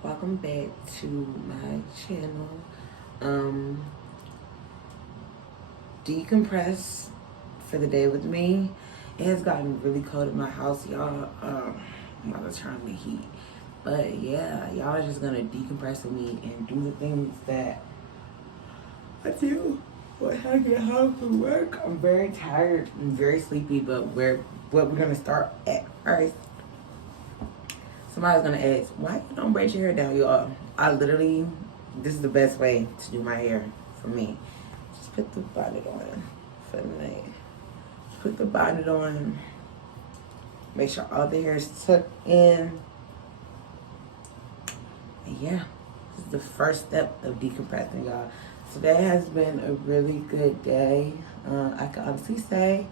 Welcome back to my channel. Decompress for the day with me. It has gotten really cold in my house, y'all. I'm about to turn on the heat. But yeah, y'all are just gonna decompress with me and do the things that I do when I get home from work. I'm very tired and very sleepy, but what we're gonna start at first. Somebody's gonna ask, why you don't braid your hair down, y'all? This is the best way to do my hair for me. Just put the bonnet on for the night. Just put the bonnet on. Make sure all the hair is tucked in. And yeah, this is the first step of decompressing, y'all. Today has been a really good day, I can honestly say.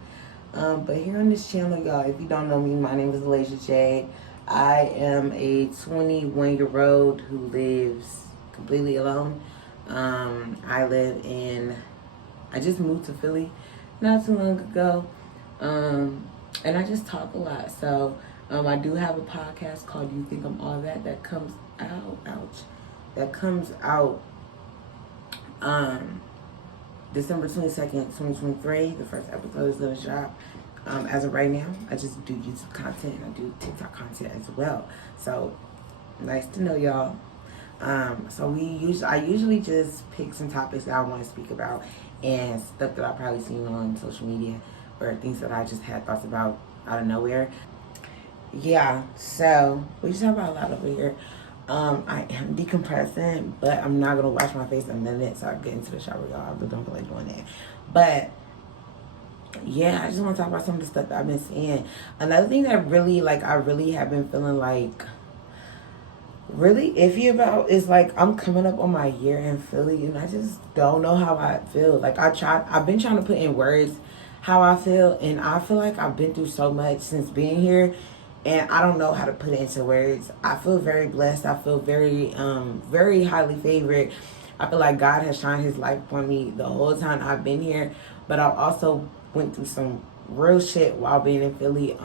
But here on this channel, y'all, if you don't know me, my name is AalajahJade. I am a 21-year-old who lives completely alone. I just moved to Philly not too long ago. And I just talk a lot. So I do have a podcast called You Think I'm All That comes out December 22nd, 2023. The first episode is going to drop. As of right now, I just do YouTube content and I do TikTok content as well. So nice to know y'all. I usually just pick some topics that I want to speak about and stuff that I've probably seen on social media or things that I just had thoughts about out of nowhere. Yeah, so we just talk about a lot over here. I am decompressing, but I'm not gonna wash my face in a minute, so I get into the shower, y'all. I really don't feel like doing that. But yeah, I just want to talk about some of the stuff that I've been seeing. Another thing that I really have been feeling like really iffy about is like I'm coming up on my year in Philly and I just don't know how I feel. Like I've been trying to put in words how I feel, and I feel like I've been through so much since being here and I don't know how to put it into words. I feel very blessed. I feel very very highly favored. I feel like God has shined his light upon me the whole time I've been here, but I've also went through some real shit while being in Philly.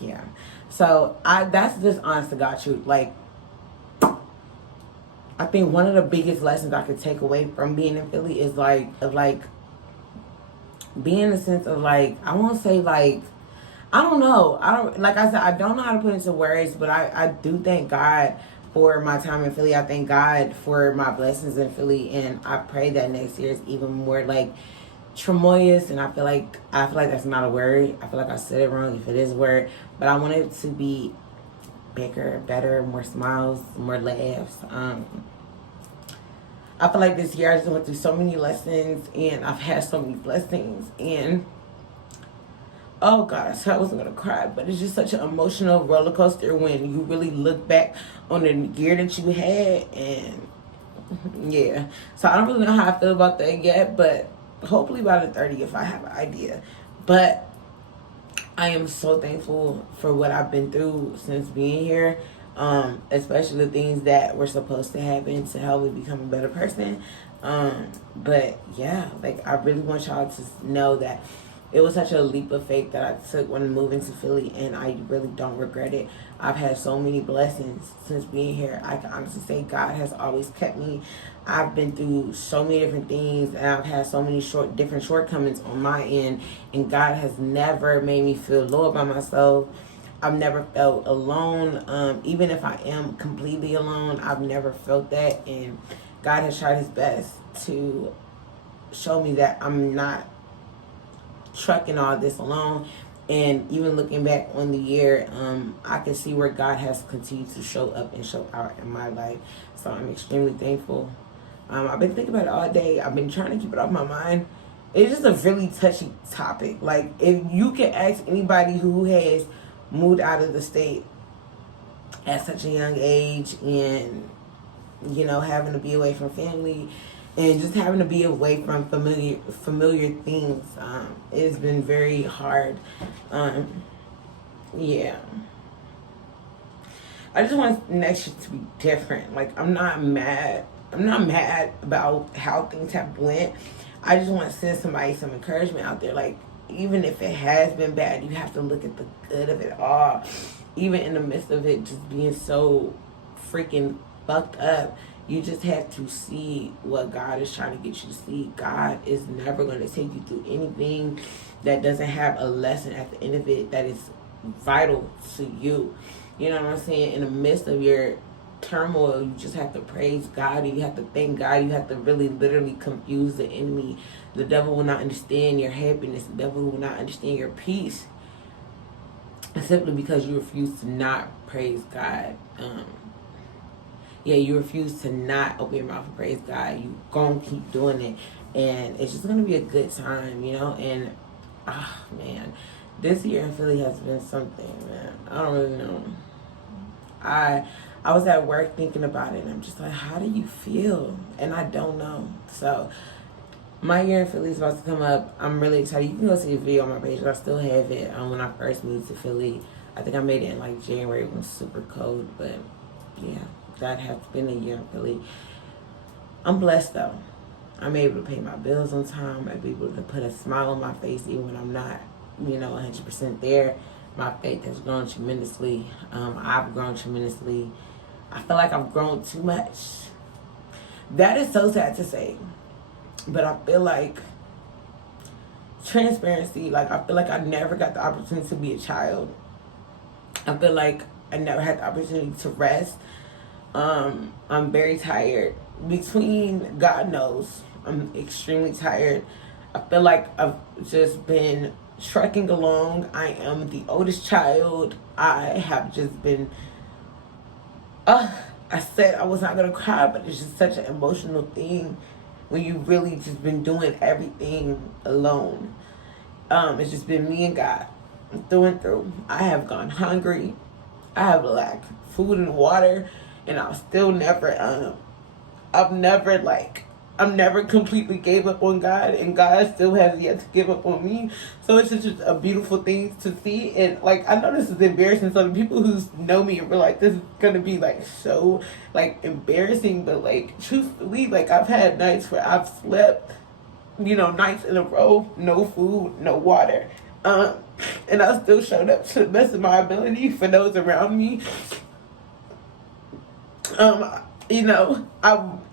Yeah. So that's just honest to God truth. Like, I think one of the biggest lessons I could take away from being in Philly is being in the sense of like, I won't say like, I don't know. Like I said, I don't know how to put into words, but I do thank God for my time in Philly. I thank God for my blessings in Philly, and I pray that next year is even more like tremendous. And I feel like that's not a word. I feel like I said it wrong if it is a word, but I want it to be bigger, better, more smiles, more laughs. I feel like this year I just went through so many lessons and I've had so many blessings, and oh gosh, I wasn't gonna cry, but it's just such an emotional roller coaster when you really look back on the year that you had. And yeah, so I don't really know how I feel about that yet, but hopefully by the 30th I have an idea. But I am so thankful for what I've been through since being here, especially the things that were supposed to happen to help me become a better person. But yeah, like I really want y'all to know that it was such a leap of faith that I took when moving to Philly, and I really don't regret it. I've had so many blessings since being here. I can honestly say God has always kept me. I've been through so many different things, and I've had so many different shortcomings on my end, and God has never made me feel low about myself. I've never felt alone. Even if I am completely alone, I've never felt that, and God has tried his best to show me that I'm not trucking all this alone. And even looking back on the year, I can see where God has continued to show up and show out in my life. So I'm extremely thankful. I've been thinking about it all day. I've been trying to keep it off my mind. It's just a really touchy topic. Like, if you can ask anybody who has moved out of the state at such a young age, and you know, having to be away from family and just having to be away from familiar things, it's been very hard. Yeah, I just want next year to be different. Like, I'm not mad about how things have went. I just want to send somebody some encouragement out there. Like, even if it has been bad, you have to look at the good of it all. even in the midst of it just being so freaking fucked up, you just have to see what God is trying to get you to see. God is never going to take you through anything that doesn't have a lesson at the end of it that is vital to you. You know what I'm saying? In the midst of your turmoil, you just have to praise God. You have to thank God. You have to really literally confuse the enemy. The devil will not understand your happiness. The devil will not understand your peace, simply because you refuse to not praise God. You refuse to not open your mouth and praise God. You gonna keep doing it, and it's just gonna be a good time, you know. And man, this year in Philly has been something, man. I don't really know. I was at work thinking about it, and I'm just like, how do you feel? And I don't know. So my year in Philly is about to come up. I'm really excited. You can go see the video on my page. I still have it when I first moved to Philly. I think I made it in like January. It was super cold, but yeah, that has been a year in Philly. I'm blessed though. I'm able to pay my bills on time. I'm able to put a smile on my face even when I'm not, 100% there. My faith has grown tremendously. I've grown tremendously. I feel like I've grown too much. That is so sad to say. But I feel like transparency, like I feel like I never got the opportunity to be a child. I feel like I never had the opportunity to rest. I'm very tired. Between God knows, I'm extremely tired. I feel like I've just been trucking along. I am the oldest child. I have just been I said I was not gonna cry, but it's just such an emotional thing when you really just been doing everything alone. It's just been me and God through and through. I have gone hungry. I have lacked food and water, and I'll still never I've never completely gave up on God, and God still has yet to give up on me. So it's just a beautiful thing to see. And like, I know this is embarrassing. So the people who know me are like, this is gonna be like so like embarrassing, but like truthfully, like I've had nights where I've slept, nights in a row, no food, no water, and I still showed up to the best of my ability for those around me.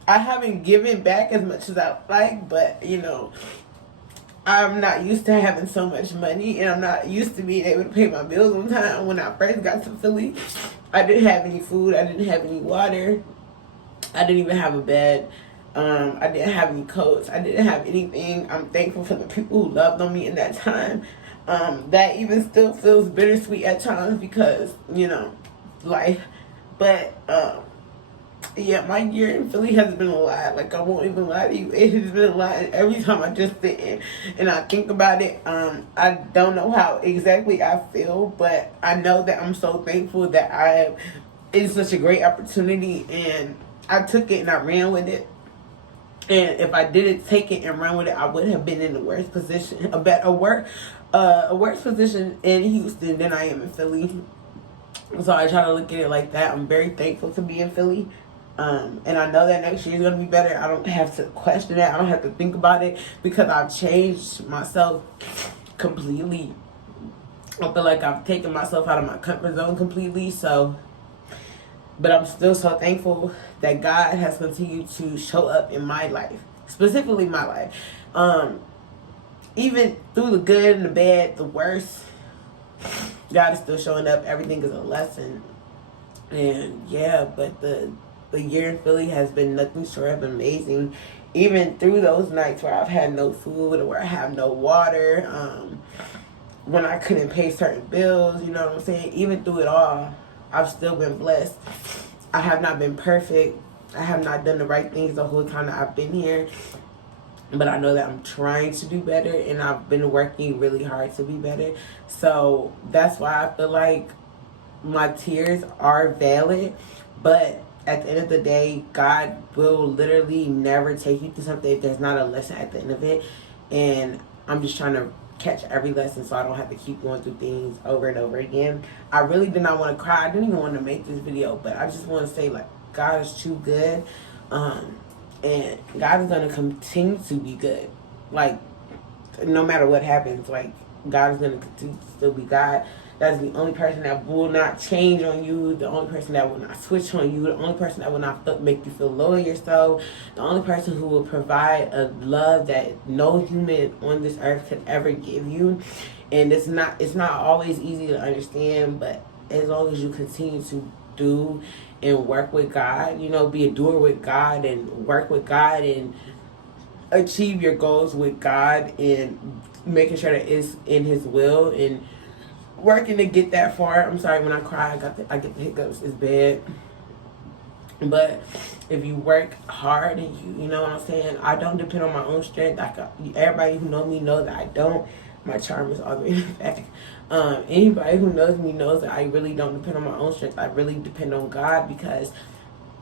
I haven't given back as much as I like, but I'm not used to having so much money, and I'm not used to being able to pay my bills on time. When I first got to Philly, I didn't have any food, I didn't have any water, I didn't even have a bed, I didn't have any coats, I didn't have anything. I'm thankful for the people who loved on me in that time. That even still feels bittersweet at times because, life. But, yeah, my year in Philly has been a lot. Like, I won't even lie to you. It has been a lot. And every time I just sit and I think about it, I don't know how exactly I feel, but I know that I'm so thankful that it's such a great opportunity, and I took it and I ran with it. And if I didn't take it and run with it, I would have been in the worst position, a worse position in Houston than I am in Philly. So I try to look at it like that. I'm very thankful to be in Philly. And I know that next year is going to be better. I don't have to question that. I don't have to think about it because I've changed myself completely. I feel like I've taken myself out of my comfort zone completely. But I'm still so thankful that God has continued to show up in my life, specifically my life. Even through the good and the bad, the worst, God is still showing up. Everything is a lesson. And yeah, but the year in Philly has been nothing short of amazing. Even through those nights where I've had no food or where I have no water, when I couldn't pay certain bills, you know what I'm saying? Even through it all, I've still been blessed. I have not been perfect. I have not done the right things the whole time that I've been here. But I know that I'm trying to do better, and I've been working really hard to be better. So that's why I feel like my tears are valid. But at the end of the day, God will literally never take you through something if there's not a lesson at the end of it. And I'm just trying to catch every lesson so I don't have to keep going through things over and over again. I really did not want to cry. I didn't even want to make this video, but I just want to say, like, God is too good. And God is going to continue to be good. Like, no matter what happens, like, God is going to continue to still be God. That's the only person that will not change on you, the only person that will not switch on you, the only person that will not make you feel low in yourself, the only person who will provide a love that no human on this earth could ever give you. And it's not always easy to understand, but as long as you continue to do and work with God, you know, be a doer with God and work with God and achieve your goals with God and making sure that it's in His will and working to get that far. I'm sorry when I cry, I get the hiccups. It's bad. But if you work hard and you know what I'm saying, I don't depend on my own strength. Everybody who knows me knows that I don't. My charm is all the way back. Anybody who knows me knows that I really don't depend on my own strength. I really depend on God because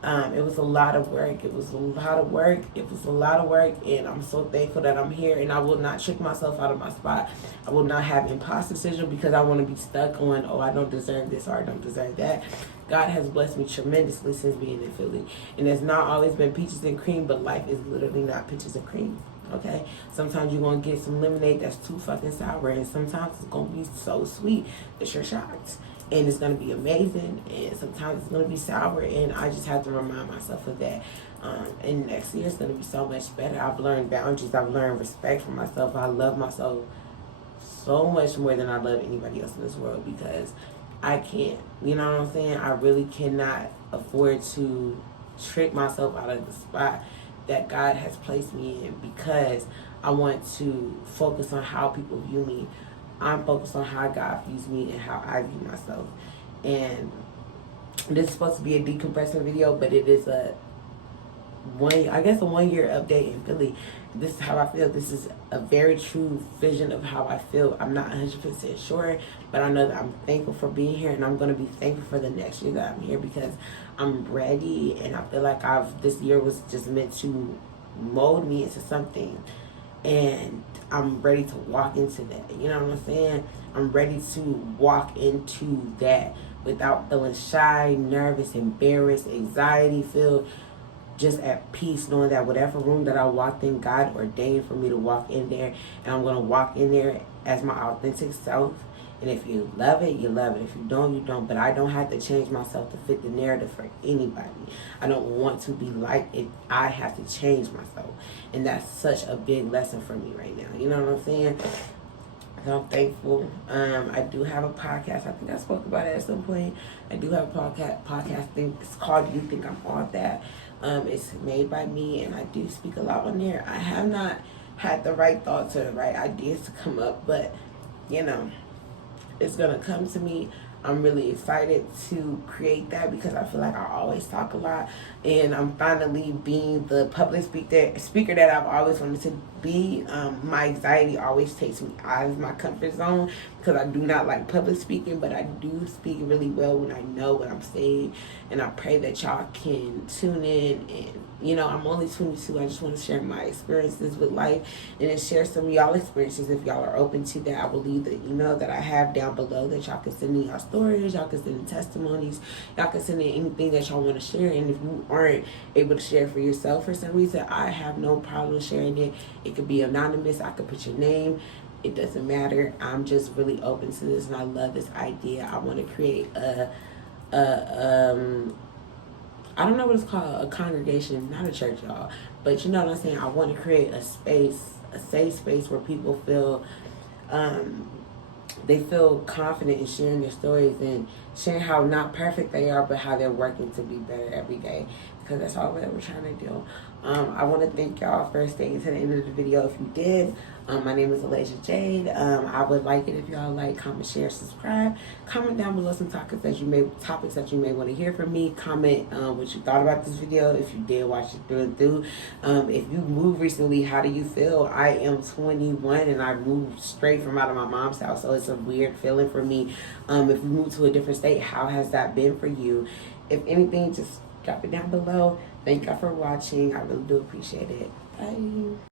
it was a lot of work. It was a lot of work. It was a lot of work. And I'm so thankful that I'm here. And I will not trick myself out of my spot. I will not have imposter syndrome because I want to be stuck on, oh, I don't deserve this or I don't deserve that. God has blessed me tremendously since being in Philly. And it's not always been peaches and cream, but life is literally not peaches and cream. Okay? Sometimes you're going to get some lemonade that's too fucking sour. And sometimes it's going to be so sweet that you're shocked. And it's going to be amazing, and sometimes it's going to be sour, and I just have to remind myself of that. And next year it's going to be so much better. I've learned boundaries. I've learned respect for myself. I love myself so much more than I love anybody else in this world because I can't, you know what I'm saying? I really cannot afford to trick myself out of the spot that God has placed me in because I want to focus on how people view me. I'm focused on how God views me and how I view myself. And this is supposed to be a decompressing video, but it is a 1 year update in Philly. This is how I feel. This is a very true vision of how I feel. I'm not 100% sure, but I know that I'm thankful for being here, and I'm going to be thankful for the next year that I'm here because I'm ready, and I feel like this year was just meant to mold me into something. And I'm ready to walk into that. You know what I'm saying? I'm ready to walk into that without feeling shy, nervous, embarrassed, anxiety filled, just at peace, knowing that whatever room that I walked in, God ordained for me to walk in there. And I'm going to walk in there as my authentic self. And if you love it, you love it. If you don't, you don't. But I don't have to change myself to fit the narrative for anybody. I don't want to be like it. I have to change myself. And that's such a big lesson for me right now. You know what I'm saying? So I'm thankful. I do have a podcast. I think I spoke about it at some point. I do have a podcast thing. It's called You Think I'm All That. It's made by me, and I do speak a lot on there. I have not had the right thoughts or the right ideas to come up, but, you know, it's going to come to me. I'm really excited to create that because I feel like I always talk a lot, and I'm finally being the public speaker that I've always wanted to be. My anxiety always takes me out of my comfort zone because I do not like public speaking, but I do speak really well when I know what I'm saying, and I pray that y'all can tune in. And you know, I'm only 22. I just want to share my experiences with life and then share some of y'all experiences if y'all are open to that. I will leave the email that I have down below that y'all can send in y'all stories, y'all can send in testimonies, y'all can send in anything that y'all want to share. And if you aren't able to share for yourself for some reason, I have no problem sharing it. It could be anonymous. I could put your name. It doesn't matter. I'm just really open to this, and I love this idea. I want to create I don't know what it's called, a congregation, not a church, y'all, but you know what I'm saying? I want to create a space, a safe space where people feel, they feel confident in sharing their stories and sharing how not perfect they are, but how they're working to be better every day, because that's all that we're trying to do. I want to thank y'all for staying to the end of the video. If you did, my name is AalajahJade. I would like it if y'all like, comment, share, subscribe. Comment down below some topics that you may want to hear from me. Comment what you thought about this video. If you did watch it through and through. If you moved recently, how do you feel? I am 21 and I moved straight from out of my mom's house, so it's a weird feeling for me. If you moved to a different state, how has that been for you? If anything, just drop it down below. Thank y'all for watching. I really do appreciate it. Bye.